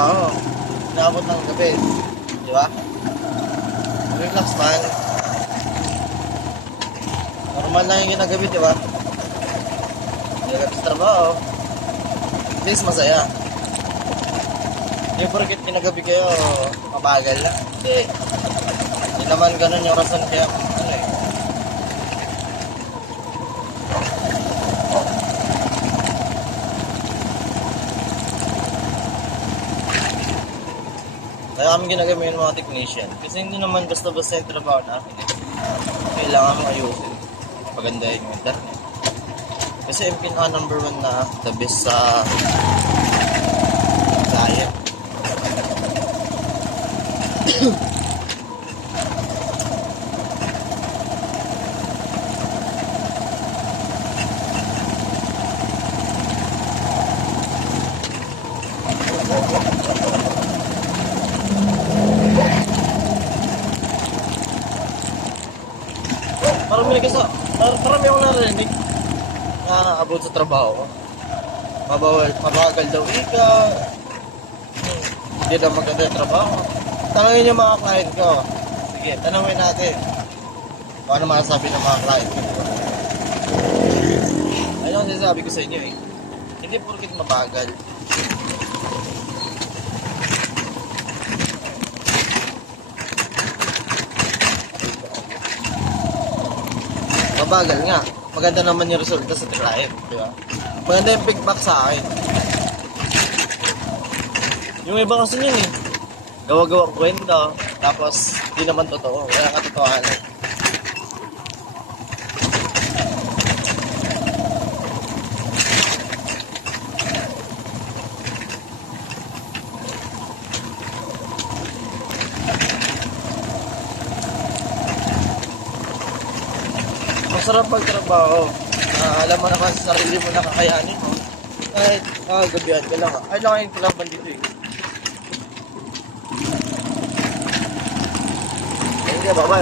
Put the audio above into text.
trabaho. Inaabot ng gabi. Di ba? Relax man. Normal lang yung ginagabi, di ba? Ginagabi sa trabaho. At least masaya. Hindi porket ginagabi kayo, mabagal lang. Hindi naman ganun yung rason kaya ano eh. Kaya kami ginagamit ng mga technician. Kasi hindi naman basta-basta yung trabaho namin eh. Kailangan mo ayusin. Pagandahin yung internet. Kasi yung pinaka number 1 na the best sa client. Marami akong narinig na about sa trabaho ko. Mabagal daw ika. Hindi daw maganda yung trabaho. Tanungin yung mga client ko. Sige, tanungin natin. Kung ano masasabi ng mga client ko. Ayun ang sinasabi ko sa inyo eh. Hindi porkit mabagal. Mabagal nga. Maganda naman yung resulta sa client, di ba? Maganda yung feedback sa akin. Yung iba kasi yun eh. Gawa-gawa kwento, tapos di naman totoo. Wala katotohanan. Masarap magtrabaho. Alam mo naman sa sarili mo na kakayanin mo. Kahit gabihan ka lang. Ay lang yung kalaban dito eh. Hindi ba ba?